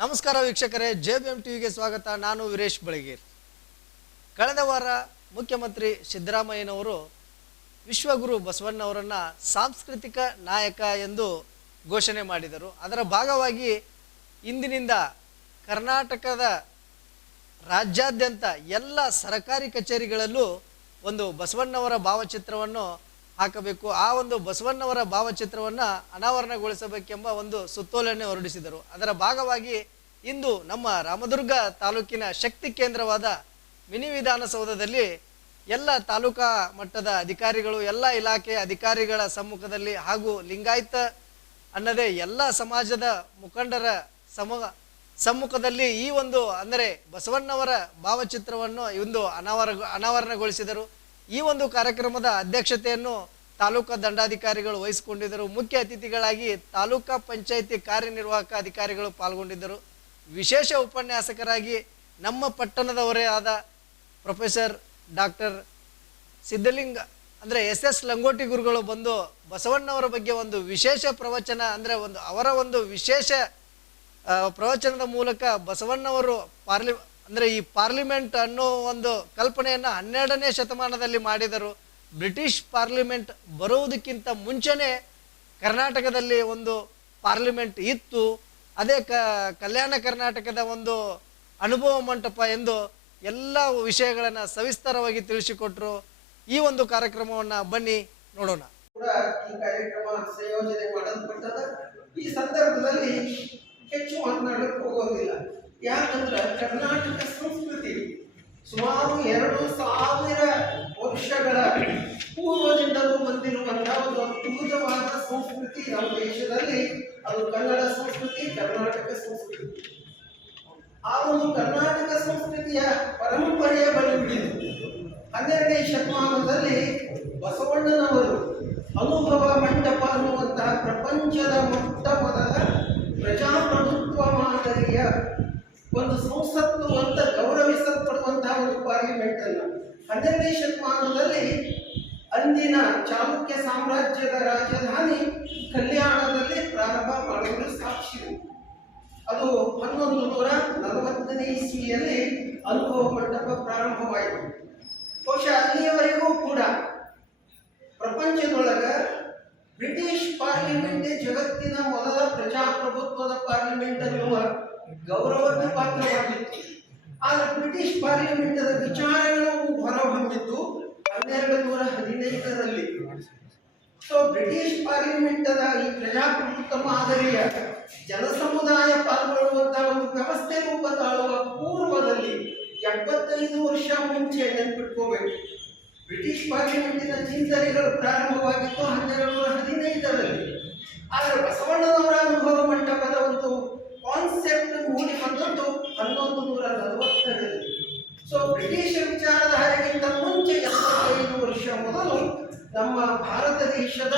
ನಮಸ್ಕಾರ ವೀಕ್ಷಕರೇ J B M ಟಿವಿಗೆ ಸ್ವಾಗತ. ನಾನು ವೀರೇಶ್ ಬಳಗೇರ್. ಕಳೆದ ವಾರ ಮುಖ್ಯಮಂತ್ರಿ ಸಿದ್ದರಾಮಯ್ಯನವರು ವಿಶ್ವಗುರು ಬಸವಣ್ಣವರನ್ನ ಸಾಂಸ್ಕೃತಿಕ ನಾಯಕ ಎಂದು ಘೋಷಣೆ ಮಾಡಿದರು. ಅದರ ಭಾಗವಾಗಿ ಇಂದಿನಿಂದ ಕರ್ನಾಟಕದ ರಾಜ್ಯಾದ್ಯಂತ ಎಲ್ಲ ಸರಕಾರಿ ಕಚೇರಿಗಳಲ್ಲೂ ಒಂದು ಬಸವಣ್ಣವರ ಭಾವಚಿತ್ರವನ್ನು ಹಾಕಬೇಕು. ಆ ಒಂದು ಬಸವಣ್ಣವರ ಭಾವಚಿತ್ರವನ್ನು ಅನಾವರಣಗೊಳಿಸಬೇಕೆಂಬ ಒಂದು ಸುತ್ತೋಲನೆ ಹೊರಡಿಸಿದರು. ಅದರ ಭಾಗವಾಗಿ ಇಂದು ನಮ್ಮ ರಾಮದುರ್ಗ ತಾಲೂಕಿನ ಶಕ್ತಿ ಕೇಂದ್ರವಾದ ಮಿನಿ ವಿಧಾನಸೌಧದಲ್ಲಿ ಎಲ್ಲ ತಾಲೂಕಾ ಮಟ್ಟದ ಅಧಿಕಾರಿಗಳು, ಎಲ್ಲ ಇಲಾಖೆಯ ಅಧಿಕಾರಿಗಳ ಸಮ್ಮುಖದಲ್ಲಿ ಹಾಗೂ ಲಿಂಗಾಯತ ಅನ್ನದೇ ಎಲ್ಲ ಸಮಾಜದ ಮುಖಂಡರ ಸಮ, ಸಮ್ಮುಖದಲ್ಲಿ ಈ ಒಂದು, ಅಂದರೆ ಬಸವಣ್ಣವರ ಭಾವಚಿತ್ರವನ್ನು ಇಂದು ಅನಾವರ, ಅನಾವರಣಗೊಳಿಸಿದರು. ಈ ಒಂದು ಕಾರ್ಯಕ್ರಮದ ಅಧ್ಯಕ್ಷತೆಯನ್ನು ತಾಲೂಕಾ ದಂಡಾಧಿಕಾರಿಗಳು ವಹಿಸಿಕೊಂಡಿದ್ದರು. ಮುಖ್ಯ ಅತಿಥಿಗಳಾಗಿ ತಾಲೂಕಾ ಪಂಚಾಯಿತಿ ಕಾರ್ಯನಿರ್ವಾಹಕ ಅಧಿಕಾರಿಗಳು ಪಾಲ್ಗೊಂಡಿದ್ದರು. ವಿಶೇಷ ಉಪನ್ಯಾಸಕರಾಗಿ ನಮ್ಮ ಪಟ್ಟಣದವರೇ ಆದ ಪ್ರೊಫೆಸರ್ ಡಾಕ್ಟರ್ ಸಿದ್ಧಲಿಂಗ, ಅಂದರೆ ಎಸ್ ಎಸ್ ಲಂಗೋಟಿ ಗುರುಗಳು ಬಂದು ಬಸವಣ್ಣವರ ಬಗ್ಗೆ ಒಂದು ವಿಶೇಷ ಪ್ರವಚನ, ಅಂದರೆ ಒಂದು ಅವರ ಒಂದು ವಿಶೇಷ ಪ್ರವಚನದ ಮೂಲಕ ಬಸವಣ್ಣವರು ಪಾರ್ಲಿ ಅಂದರೆ ಈ ಪಾರ್ಲಿಮೆಂಟ್ ಅನ್ನೋ ಒಂದು ಕಲ್ಪನೆಯನ್ನು ಹನ್ನೆರಡನೇ ಶತಮಾನದಲ್ಲಿ ಮಾಡಿದರು. ಬ್ರಿಟಿಷ್ ಪಾರ್ಲಿಮೆಂಟ್ ಬರುವುದಕ್ಕಿಂತ ಮುಂಚೆನೇ ಕರ್ನಾಟಕದಲ್ಲಿ ಒಂದು ಪಾರ್ಲಿಮೆಂಟ್ ಇತ್ತು. ಅದೇ ಕ, ಕಲ್ಯಾಣ ಕರ್ನಾಟಕದ ಒಂದು ಅನುಭವ ಮಂಟಪ ಎಂದು ಎಲ್ಲ ವಿಷಯಗಳನ್ನು ಸವಿಸ್ತಾರವಾಗಿ ತಿಳಿಸಿಕೊಟ್ರು. ಈ ಒಂದು ಕಾರ್ಯಕ್ರಮವನ್ನು ಬನ್ನಿ, ನೋಡೋಣ. ಈ ಕಾರ್ಯಕ್ರಮ ಸಂಯೋಜನೆ ಮಾಡಲ್ಪಟ್ಟದ. ಈ ಸಂದರ್ಭದಲ್ಲಿ ಹೆಚ್ಚು ಮಾತನಾಡಲು ಹೋಗೋದಿಲ್ಲ ಯಾಕಂದ್ರೆ ಕರ್ನಾಟಕ ಸಂಸ್ಕೃತಿ ಸುಮಾರು ಎರಡು ಸಾವಿರ ವರ್ಷಗಳ ಪೂರ್ವದಿಂದಲೂ ಬಂದಿರುವಂತಹ ಒಂದು ಅದ್ಭುತವಾದ ಸಂಸ್ಕೃತಿ ನಮ್ಮ ದೇಶದಲ್ಲಿ. ಅದು ಕನ್ನಡ ಸಂಸ್ಕೃತಿ, ಕರ್ನಾಟಕ ಸಂಸ್ಕೃತಿ. ಆ ಒಂದು ಕರ್ನಾಟಕ ಸಂಸ್ಕೃತಿಯ ಪರಂಪರೆಯ ಬಲಿಬಿಡಿದು ಹನ್ನೆರಡನೇ ಶತಮಾನದಲ್ಲಿ ಬಸವಣ್ಣನವರು ಅನುಭವ ಮಂಟಪ ಅನ್ನುವಂತಹ ಪ್ರಪಂಚದ ಮೊಟ್ಟ ಮೊದಲ ಮಾದರಿಯ ಒಂದು ಸಂಸತ್ತು ಅಂತ ಗೌರವಿಸಲ್ಪಡುವಂತಹ ಒಂದು ಪಾರ್ಲಿಮೆಂಟ್ ಅಲ್ಲ. ಹನ್ನೆರಡನೇ ಶತಮಾನದಲ್ಲಿ ಅಂದಿನ ಚಾಲುಕ್ಯ ಸಾಮ್ರಾಜ್ಯದ ರಾಜಧಾನಿ ಕಲ್ಯಾಣದಲ್ಲಿ ಪ್ರಾರಂಭ ಮಾಡುವುದು ಸಾಕ್ಷಿ. ಅದು ಹನ್ನೊಂದು ನೂರ ನಲವತ್ತನೇ ಇಸ್ವಿಯಲ್ಲಿ ಅನುಭವ ಮಂಟಪ ಪ್ರಾರಂಭವಾಯಿತು. ಬಹುಶಃ ಅಲ್ಲಿಯವರೆಗೂ ಕೂಡ ಪ್ರಪಂಚದೊಳಗ ಬ್ರಿಟಿಷ್ ಪಾರ್ಲಿಮೆಂಟ್ ಜಗತ್ತಿನ ಮೊದಲ ಪ್ರಜಾಪ್ರಭುತ್ವದ ಪಾರ್ಲಿಮೆಂಟ್ ಗೌರವಕ್ಕೆ ಪಾತ್ರವಾಗಿತ್ತು. ಆದರೆ ಬ್ರಿಟಿಷ್ ಪಾರ್ಲಿಮೆಂಟ್ ವಿಚಾರಗಳು ಹೊರಹೊಮ್ಮಿದ್ದು ಹನ್ನೆರಡು ನೂರ ಹದಿನೈದರಲ್ಲಿ ಸೊ ಬ್ರಿಟಿಷ್ ಪಾರ್ಲಿಮೆಂಟದ ಈ ಪ್ರಜಾಪ್ರಭುತ್ವ ಮಾದರಿಯ ಜನಸಮುದಾಯ ಪಾಲ್ಗೊಳ್ಳುವಂತಹ ಒಂದು ವ್ಯವಸ್ಥೆ ರೂಪ ತಾಳುವ ಪೂರ್ವದಲ್ಲಿ ಎಪ್ಪತ್ತೈದು ವರ್ಷ ಮುಂಚೆ ನೆನ್ಪಿಟ್ಕೋಬೇಕು ಬ್ರಿಟಿಷ್ ಪಾರ್ಲಿಮೆಂಟಿನ ಚಿಂತನೆಗಳು ಪ್ರಾರಂಭವಾಗಿತ್ತು ಹನ್ನೆರಡು ನೂರ ಹದಿನೈದರಲ್ಲಿ ಆದರೆ ಬಸವಣ್ಣನವರ ಅನುಭವ ಮಂಟಪದ ಒಂದು ಕಾನ್ಸೆಪ್ಟ್ ಮೂಡಿ ಬಂದದ್ದು ಹನ್ನೊಂದು ನೂರ ನಲವತ್ತರಲ್ಲಿ ಸೊ ಬ್ರಿಟಿಷ್ ವಿಚಾರಧಾರೆಗಿಂತ ಮುಂಚೆ ಎಪ್ಪತ್ತೈದು ವರ್ಷ ಮೊದಲು ನಮ್ಮ ಭಾರತ ದೇಶದ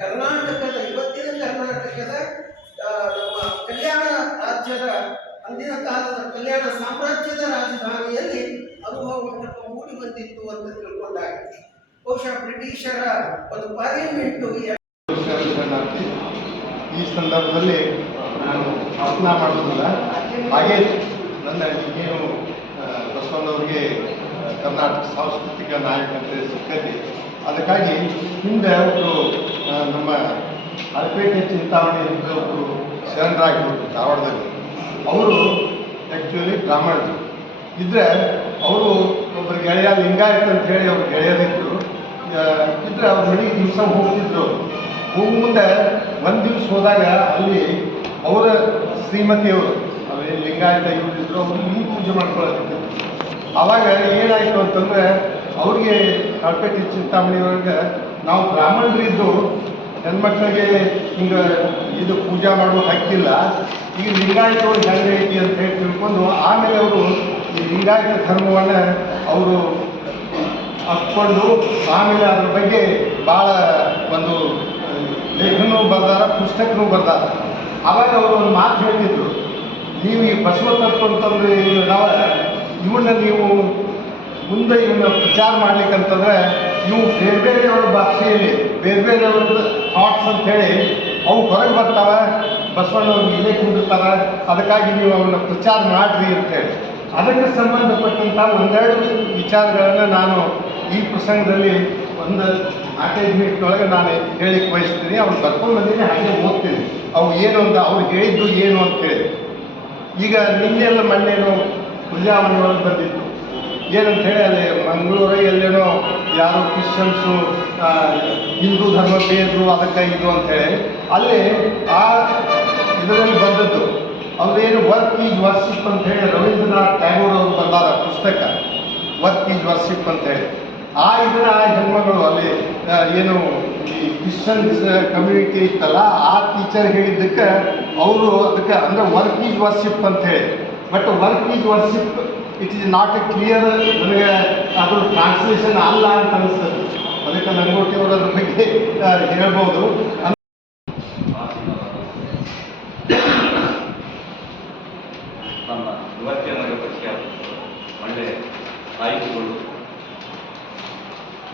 ಕರ್ನಾಟಕದ, ಇವತ್ತಿನ ಕರ್ನಾಟಕದ ನಮ್ಮ ಕಲ್ಯಾಣ ರಾಜ್ಯದ, ಅಂದಿನ ಕಾಲದ ಕಲ್ಯಾಣ ಸಾಮ್ರಾಜ್ಯದ ರಾಜಧಾನಿಯಲ್ಲಿ ಅನುಭವ ಮಂಟಪ ಮೂಡಿ ಬಂದಿತ್ತು ಅಂತ ತಿಳ್ಕೊಂಡಾಗ. ಬಹುಶಃ ಬ್ರಿಟಿಷರ ಒಂದು ಪಾರ್ಲಿಮೆಂಟು ಈ ಸಂದರ್ಭದಲ್ಲಿ ನಾನು ಭಾಷಣ ಮಾಡೋದಿಲ್ಲ ಹಾಗೆ ನನ್ನ ಏನು ಬಸವಣ್ಣವ್ರಿಗೆ ಕರ್ನಾಟಕ ಸಾಂಸ್ಕೃತಿಕ ನಾಯಕ ಅಂತ ಅದಕ್ಕಾಗಿ ಹಿಂದೆ ಒಬ್ಬರು ನಮ್ಮ ನಮ್ಮ ಚಿಂತಾಮಣಿ ಅಂತ ಒಬ್ಬರು ಶರಣರಾಗಿದ್ದರು ಧಾರವಾಡದಲ್ಲಿ. ಅವರು ಆ್ಯಕ್ಚುಲಿ ಬ್ರಾಹ್ಮಣರು. ಇದ್ರೆ ಅವರು ಒಬ್ಬರು ಗೆಳೆಯ ಲಿಂಗಾಯತ್ ಅಂತ ಹೇಳಿ ಅವ್ರು ಗೆಳೆಯರಿದ್ದರು ಆ, ಇದ್ರೆ ಅವ್ರ ಮನೆಗೆ ದಿವಸ ಹೋಗ್ತಿದ್ರು ಹೋಗ ಮುಂದೆ ಒಂದು ದಿವಸ ಹೋದಾಗ ಅಲ್ಲಿ ಅವರ ಶ್ರೀಮತಿಯವರು ಅವೇನು ಲಿಂಗಾಯತ ಇವರಿದ್ರು ಅವರು ಈ ಪೂಜೆ ಮಾಡ್ಕೊಳ್ಳೋದಕ್ಕೆ ಅವಾಗ ಏನಾಯಿತು ಅಂತಂದ್ರೆ, ಅವ್ರಿಗೆ ಕಲ್ಪೆಟ್ಟಿ ಚಿಂತಾಮಣಿಯವ್ರಿಗೆ ನಾವು ಬ್ರಾಹ್ಮಣರಿದ್ದು ಹೆಣ್ಮಕ್ಳಿಗೆ ಹಿಂಗೆ ಇದು ಪೂಜಾ ಮಾಡೋ ಹಕ್ಕಿಲ್ಲ. ಈ ಲಿಂಗಾಯತವ್ರು ಹೆಂಗೆ ಐತಿ ಅಂತ ಹೇಳಿ ತಿಳ್ಕೊಂಡು, ಆಮೇಲೆ ಅವರು ಈ ಲಿಂಗಾಯತ ಧರ್ಮವನ್ನು ಅವರು ಹಚ್ಕೊಂಡು ಆಮೇಲೆ ಅದ್ರ ಬಗ್ಗೆ ಭಾಳ ಒಂದು ಲೇಖನೂ ಬರ್ದಾರ, ಪುಸ್ತಕನೂ ಬರ್ದಾರ. ಆವಾಗ ಅವರು ಒಂದು ಮಾತು ಹೇಳ್ತಿದ್ರು, ನೀವು ಈ ಬಸವ ತತ್ವ ಅಂತಂದ್ರೆ ನಾವು? ಇವನ್ನ ನೀವು ಮುಂದೆ ಇವನ್ನ ಪ್ರಚಾರ ಮಾಡ್ಲಿಕ್ಕಂತಂದ್ರೆ ನೀವು ಬೇರೆ ಬೇರೆಯವ್ರ ಭಾಷೆಯಲ್ಲಿ, ಬೇರೆ ಬೇರೆಯವ್ರದ್ದು ಥಾಟ್ಸ್ ಅಂತ ಹೇಳಿ ಅವು ಹೊರಗೆ ಬರ್ತಾವ. ಬಸವಣ್ಣವ್ರಿಗೆ ಇಲ್ಲೇ ಕುಂದಿರ್ತಾರ ಅದಕ್ಕಾಗಿ ನೀವು ಅವನ್ನ ಪ್ರಚಾರ ಮಾಡ್ರಿ ಅಂತೇಳಿ ಅದಕ್ಕೆ ಸಂಬಂಧಪಟ್ಟಂಥ ಒಂದೆರಡು ವಿಚಾರಗಳನ್ನು ನಾನು ಈ ಪ್ರಸಂಗದಲ್ಲಿ ಒಂದು ನಾಲ್ಕೈದು ಮಿನಿಟ್ನೊಳಗೆ ನಾನು ಹೇಳಿಕ್ಕೆ ಬಯಸ್ತೀನಿ. ಅವ್ರು ಕರ್ಕೊಂಡು ಬಂದಿದ್ದೀನಿ ಹಾಗೆ ಓದ್ತೀನಿ. ಅವ್ರು ಏನು ಅಂತ ಅವ್ರು ಹೇಳಿದ್ದು ಏನು ಅಂತೇಳಿ ಈಗ ನಿನ್ನೆಲ್ಲ ಮೊನ್ನೆನೋ ಒಳಗೆ ಬಂದಿತ್ತು ಏನಂತ ಹೇಳಿ ಅಲ್ಲಿ ಮಂಗಳೂರು ಎಲ್ಲೇನೋ ಯಾರು ಕ್ರಿಶ್ಚಿಯನ್ಸು ಹಿಂದೂ ಧರ್ಮ ಬೇದ್ರು ಅದಕ್ಕೆ ಇದು ಅಂತೇಳಿ ಅಲ್ಲಿ ಆ ಇದರಲ್ಲಿ ಬಂದದ್ದು. ಅವ್ರೇನು ವರ್ಕ್ ಈಸ್ ವರ್ಷಿಪ್ ಅಂತ ಹೇಳಿ ರವೀಂದ್ರನಾಥ್ ಟ್ಯಾಗೋರ್ ಅವರು ಬಂದಾರ ಪುಸ್ತಕ. ವರ್ಕ್ ಈಸ್ ವರ್ಷಿಪ್ ಅಂತ ಹೇಳಿ. ಆ ಇದರ ಜನ್ಮಗಳು ಅಲ್ಲಿ ಏನು ಈ ಕ್ರಿಶ್ಚನ್ ಕಮ್ಯುನಿಟಿ ಇತ್ತಲ್ಲ, ಆ ಟೀಚರ್ ಹೇಳಿದ್ದಕ್ಕೆ ಅವರು ಅದಕ್ಕೆ ಅಂದರೆ ವರ್ಕ್ ಈಸ್ ವರ್ಷಿಪ್ ಅಂತ ಹೇಳಿ. But work is worship it is not a clear ನನಗೆ ಅದ್ರ ಟ್ರಾನ್ಸ್ಲೇಷನ್ ಅಲ್ಲ ಅಂತ ಅನಿಸ್ತದೆ. ಅದಕ್ಕೆ ಲಂಗೋಟಿ ಅವರ ಬಗ್ಗೆ ಹೇಳ್ಬೋದು ನಮ್ಮ ಯುವತಿಯ ಬಗ್ಗೆ ಒಳ್ಳೆ ಸಾಹಿತಿಗಳು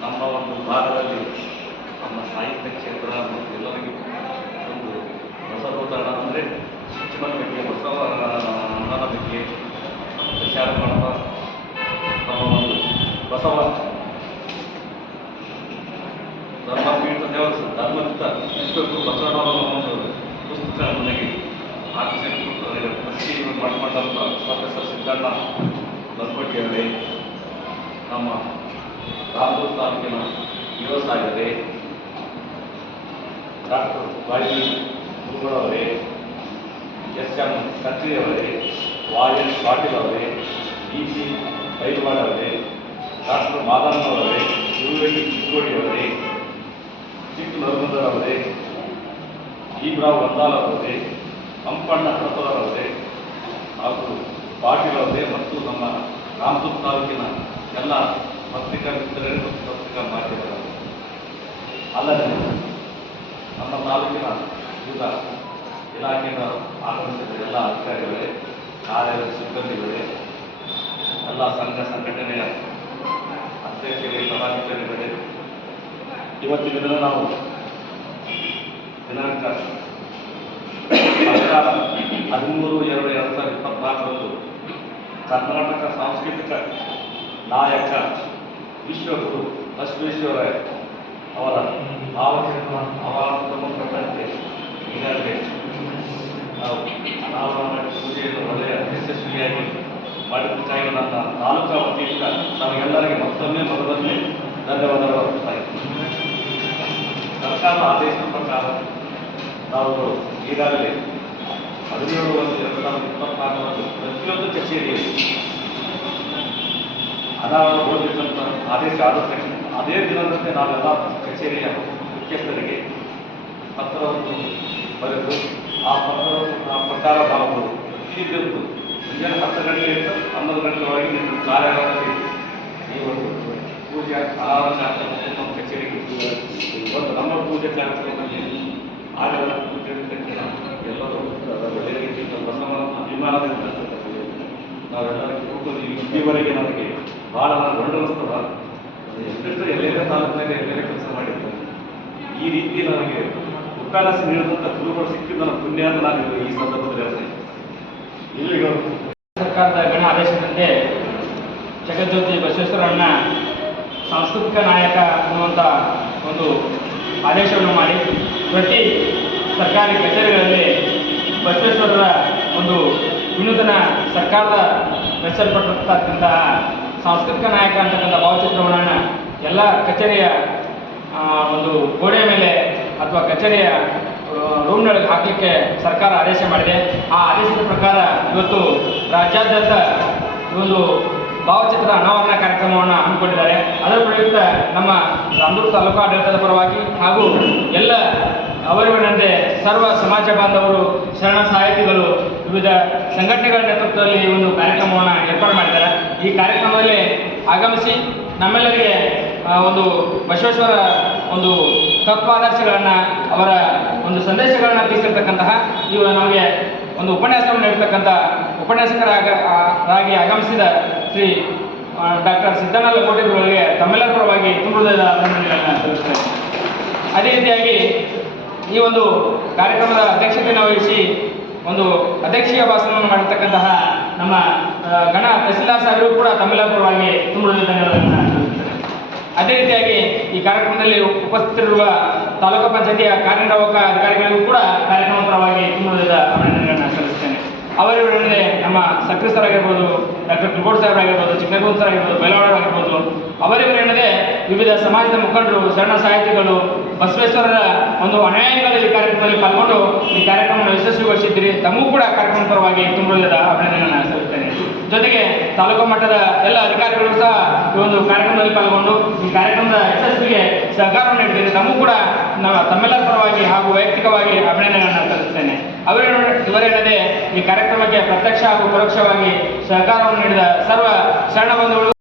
ನಮ್ಮ ಒಂದು ಭಾಗದಲ್ಲಿ ನಮ್ಮ ಸಾಹಿತ್ಯ ಕ್ಷೇತ್ರ ಮತ್ತು ಎಲ್ಲರಿಗೂ ಒಂದು ಹೊಸ ನೂತನ ಅಂದರೆ ಶಿಕ್ಷಣದ ಬಗ್ಗೆ ಬಸವ ಅನ್ನದ ಬಗ್ಗೆ ವಿಚಾರ ಮಾಡುವ, ನಮ್ಮ ಬಸವ ಧರ್ಮಪೀಠ ದೇವರ ಧರ್ಮಯುತ ವಿಶ್ವಕ್ಕೂ ಬಸವಣ್ಣವರ ಒಂದು ಪುಸ್ತಕ ನನಗೆ ಆಕರ್ಷಣೆ ಪರಿಶೀಲನೆ ಪ್ರೊಫೆಸರ್ ಸಿದ್ದಣ್ಣ ಲಂಕೋಟಿಯವರೇ ನಮ್ಮ ರಾಮೂರು ತಾಲೂಕಿನ ಯುವಸಾಗರೇ ಡಾಕ್ಟರ್ ವಾಯಿ ಗುರುಗಳವರೇ ಎಸ್ ಎಂ ಸತ್ರಿ ವಾಯ್ ಎಸ್ ಪಾಟೀಲ್ ಅವರೇ ಡಿ ಸಿ ಕೈವಾಡ್ ಅವರೇ ಡಾಕ್ಟರ್ ಮಾದಣ್ಣವರೇ ಚಿಕ್ಕೋಡಿ ಅವರೇ ಸಿಂಗ್ ನರಗುಂದರ್ ಅವರೇ ಭೀಮರಾವ್ ವಂದಾಲ್ ಅವರೇ ಹಂಪಣ್ಣ ಅವರೇ ಹಾಗೂ ಪಾಟೀಲ್ ಅವರೇ ಮತ್ತು ನಮ್ಮ ರಾಮದುರ್ಗ ತಾಲೂಕಿನ ಎಲ್ಲ ಪತ್ರಿಕಾ ಮಿತ್ರರೇ ಮತ್ತು ಪತ್ರಿಕಾ ಮಾಧ್ಯಮಗಳು ಅಲ್ಲದೆ ನಮ್ಮ ತಾಲೂಕಿನ ವಿವಿಧ ಇಲಾಖೆಯಿಂದ ಆಗಮಿಸಿದ ಎಲ್ಲ ಅಧಿಕಾರಿಗಳೇ ಕಾರ್ಯದ ಸಿಬ್ಬಂದಿಗಳೇ, ಎಲ್ಲ ಸಂಘ ಸಂಘಟನೆಯ ಅಧ್ಯಕ್ಷರೇ ಪದಾಧಿಕಾರಿಗಳೇ ಇವತ್ತಿನ ದಿನ ನಾವು ದಿನಾಂಕ ಹದಿಮೂರು, ಎರಡು ಎರಡು ಸಾವಿರದ ಇಪ್ಪತ್ನಾಲ್ಕರಂದು ಕರ್ನಾಟಕ ಸಾಂಸ್ಕೃತಿಕ ನಾಯಕ ವಿಶ್ವಗುರು ಬಸವೇಶ್ವರ ಅವರ ಭಾವಚಿತ್ರ ಅವಾರ್ಡಕ್ಕೆ ಈಗಾಗಲೇ ನಾವು ಅನಾವರಣ ಪೂಜೆಯನ್ನು ಒಳ್ಳೆಯ ಯಶಸ್ವಿಯಾಗಿ ಮಾಡಿದ್ದಕ್ಕಾಗಿ ನನ್ನ ತಾಲೂಕಾ ವತಿಯಿಂದ ನಮಗೆಲ್ಲರಿಗೆ ಮತ್ತೊಮ್ಮೆ ಮೊದಲನೇ ಧನ್ಯವಾದಗಳು ಸರ್ಕಾರದ ಆದೇಶದ ಪ್ರಕಾರ ನಾವು ಈಗಾಗಲೇ ಹದಿನೇಳು ವರ್ಷ ಎರಡು ಸಾವಿರದ ಇಪ್ಪತ್ನಾಲ್ಕರಂದು ಪ್ರತಿಯೊಂದು ಕಚೇರಿಯಲ್ಲಿ ಅನಾವರಣಗೊಳ್ಳಬೇಕಂತ ಆದೇಶ ಆದ ತಕ್ಷಣ ಅದೇ ದಿನದಂತೆ ನಾವೆಲ್ಲ ಕಚೇರಿಯ ಮುಖ್ಯಸ್ಥರಿಗೆ ಪತ್ರವನ್ನು ಬರೆದು ಆ ಪತ್ರದ ಶೀಘ್ರದ್ದು ಮುಂಜಾನೆ ಹತ್ತು ಗಂಟೆಯಿಂದ ಹನ್ನೊಂದು ಗಂಟೆ ಒಳಗೆ ನಿಮ್ಮ ಈ ಒಂದು ಪೂಜೆ ಅನಾವರಣ ಕಾರ್ಯಕ್ರಮ ನಮ್ಮ ಕಚೇರಿಗೆ ಒಂದು ನಮ್ಮ ಪೂಜೆ ಕಾರ್ಯಕ್ರಮದಲ್ಲಿ ಆಗದ ಪೂಜೆ ಎಲ್ಲರೂ ಒಳ್ಳೆಯ ರೀತಿಯಿಂದ ಬಸವನ ಅಭಿಮಾನದಿಂದ ನಾವೆಲ್ಲರಿಗೂ ಇಲ್ಲಿವರೆಗೆ ನಮಗೆ ಭಾಳ ಎಷ್ಟೆಷ್ಟು ಎಲ್ಲೆಲ್ಲ ತಾಲೂಕಿನಲ್ಲಿ ಎಲ್ಲೆಲ್ಲ ಕೆಲಸ ಮಾಡಿದ್ದಾರೆ ಈ ರೀತಿ ನನಗೆ ಉಪನ್ಯಾಸ ನೀಡಿದಂಥ ಗುರುಗಳು ಸಿಕ್ಕಿದ ಪುಣ್ಯ ಅಂತ ನಾನು ಈ ಸಂದರ್ಭದಲ್ಲಿ ಹೇಳ್ತೀನಿ ಇಲ್ಲಿಗೆ ಸರ್ಕಾರದ ಗಣ ಆದೇಶದಂತೆ ಜಗಜ್ಯೋತಿ ಬಸವೇಶ್ವರಣ್ಣ ಸಾಂಸ್ಕೃತಿಕ ನಾಯಕ ಅನ್ನುವಂಥ ಒಂದು ಆದೇಶವನ್ನು ಮಾಡಿ, ಪ್ರತಿ ಸರ್ಕಾರಿ ಕಚೇರಿಗಳಲ್ಲಿ ಬಸವೇಶ್ವರರ ಒಂದು ವಿನೂತನ ಸರ್ಕಾರದ ರಚಿಸಲ್ಪಟ್ಟಿರ್ತಕ್ಕಂತಹ ಸಾಂಸ್ಕೃತಿಕ ನಾಯಕ ಅಂತಕ್ಕಂಥ ಭಾವಚಿತ್ರವನ್ನು ಎಲ್ಲ ಕಚೇರಿಯ ಒಂದು ಗೋಡೆಯ ಮೇಲೆ ಅಥವಾ ಕಚೇರಿಯ ರೂಮ್ನೊಳಗೆ ಹಾಕಲಿಕ್ಕೆ ಸರ್ಕಾರ ಆದೇಶ ಮಾಡಿದೆ. ಆ ಆದೇಶದ ಪ್ರಕಾರ ಇವತ್ತು ರಾಜ್ಯಾದ್ಯಂತ ಒಂದು ಭಾವಚಿತ್ರ ಅನಾವರಣ ಕಾರ್ಯಕ್ರಮವನ್ನು ಹಮ್ಮಿಕೊಂಡಿದ್ದಾರೆ. ಅದರ ಪ್ರಯುಕ್ತ ನಮ್ಮ ರಾಮದುರ್ಗ ತಾಲೂಕು ಆಡಳಿತದ ಪರವಾಗಿ ಹಾಗೂ ಎಲ್ಲ ಅವರಿವನಂತೆ ಸರ್ವ ಸಮಾಜ ಬಾಂಧವರು ಶರಣ ಸಾಹಿತಿಗಳು ವಿವಿಧ ಸಂಘಟನೆಗಳ ನೇತೃತ್ವದಲ್ಲಿ ಒಂದು ಕಾರ್ಯಕ್ರಮವನ್ನು ಏರ್ಪಾಡು ಮಾಡಿದ್ದಾರೆ. ಈ ಕಾರ್ಯಕ್ರಮದಲ್ಲಿ ಆಗಮಿಸಿ ನಮ್ಮೆಲ್ಲರಿಗೆ ಒಂದು ಬಸವೇಶ್ವರ ಒಂದು ತತ್ವಾದರ್ಶಗಳನ್ನು ಅವರ ಒಂದು ಸಂದೇಶಗಳನ್ನು ತಿಳಿಸಿರ್ತಕ್ಕಂತಹ ಈ ನಮಗೆ ಒಂದು ಉಪನ್ಯಾಸವನ್ನು ನೀಡತಕ್ಕಂತಹ ಉಪನ್ಯಾಸಕರಾಗ ರಾಗಿ ಆಗಮಿಸಿದ ಶ್ರೀ ಡಾಕ್ಟರ್ ಸಿದ್ದನಲ್ಲ ಕೋಟೆಗಳಿಗೆ ತಮ್ಮೆಲ್ಲರ ಪರವಾಗಿ ತುಂಬ ಹೃದಯದ ಅಭಿನಂದನೆಗಳನ್ನು ಅದೇ ರೀತಿಯಾಗಿ ಈ ಒಂದು ಕಾರ್ಯಕ್ರಮದ ಅಧ್ಯಕ್ಷತೆಯನ್ನು ವಹಿಸಿ ಒಂದು ಅಧ್ಯಕ್ಷೀಯ ಭಾಷಣವನ್ನು ಮಾಡಿರ್ತಕ್ಕಂತಹ ನಮ್ಮ ಗಣ ತಹಸೀಲ್ದಾರ್ ಸಾಹೇಬರು ಕೂಡ ತಮ್ಮೆಲ್ಲರ ಪರವಾಗಿ ತುಂಬ ಧನ್ಯವಾದಗಳನ್ನು ಅದೇ ರೀತಿಯಾಗಿ ಈ ಕಾರ್ಯಕ್ರಮದಲ್ಲಿ ಉಪಸ್ಥಿತರಿರುವ ತಾಲೂಕು ಪಂಚಾಯತಿಯ ಕಾರ್ಯನಿರ್ವಾಹಕ ಅಧಿಕಾರಿಗಳಿಗೂ ಕೂಡ ಕಾರ್ಯಕ್ರಮ ಪರವಾಗಿ ಸಲ್ಲಿಸ್ತೇನೆ ನಮ್ಮ ಸಕ್ರಿ ಸರ್ ಆಗಿರ್ಬೋದು ಡಾಕ್ಟರ್ ತ್ರಿಕೋಟ್ ಸಾಹೇಬ್ ಆಗಿರ್ಬೋದು ಚಿಕ್ಕನಗೌಡ ಸರ್ ಆಗಿರ್ಬೋದು ಬೈಲವಾಡ ಆಗಿರ್ಬೋದು ಅವರಿವರೆನ್ನದೇ ವಿವಿಧ ಸಮಾಜದ ಮುಖಂಡರು ಶರಣ ಸಾಹಿತಿಗಳು, ಬಸವೇಶ್ವರರ ಒಂದು ಅನ್ಯಾಯಗಳ ಈ ಕಾರ್ಯಕ್ರಮದಲ್ಲಿ ಪಾಲ್ಗೊಂಡು ಈ ಕಾರ್ಯಕ್ರಮವನ್ನು ಯಶಸ್ವಿಗೊಳಿಸಿದ್ದೀರಿ. ತಮಗೂ ಕೂಡ ಕಾರ್ಯಕ್ರಮ ಪರವಾಗಿ ತುಂಬ ಅಭಿನಂದನೆಗಳನ್ನು ಸಲ್ಲಿಸ್ತೇನೆ ಜೊತೆಗೆ ತಾಲೂಕು ಮಟ್ಟದ ಎಲ್ಲ ಅಧಿಕಾರಿಗಳು ಸಹ ಈ ಒಂದು ಕಾರ್ಯಕ್ರಮದಲ್ಲಿ ಪಾಲ್ಗೊಂಡು ಈ ಕಾರ್ಯಕ್ರಮದ ಯಶಸ್ವಿಗೆ ಸಹಕಾರವನ್ನು ನೀಡಿದ್ದೀರಿ. ತಮಗೂ ಕೂಡ ನಾವು ತಮ್ಮೆಲ್ಲರ ಪರವಾಗಿ ಹಾಗೂ ವೈಯಕ್ತಿಕವಾಗಿ ಅಭಿನಂದನೆಗಳನ್ನು ಸಲ್ಲಿಸ್ತೇನೆ ಅವರ ಇವರೇನದೇ ಈ ಕಾರ್ಯಕ್ರಮಕ್ಕೆ ಪ್ರತ್ಯಕ್ಷ ಹಾಗೂ ಪರೋಕ್ಷವಾಗಿ ಸಹಕಾರವನ್ನು ನೀಡಿದ ಸರ್ವ ಶರಣ ಬಂಧುಗಳು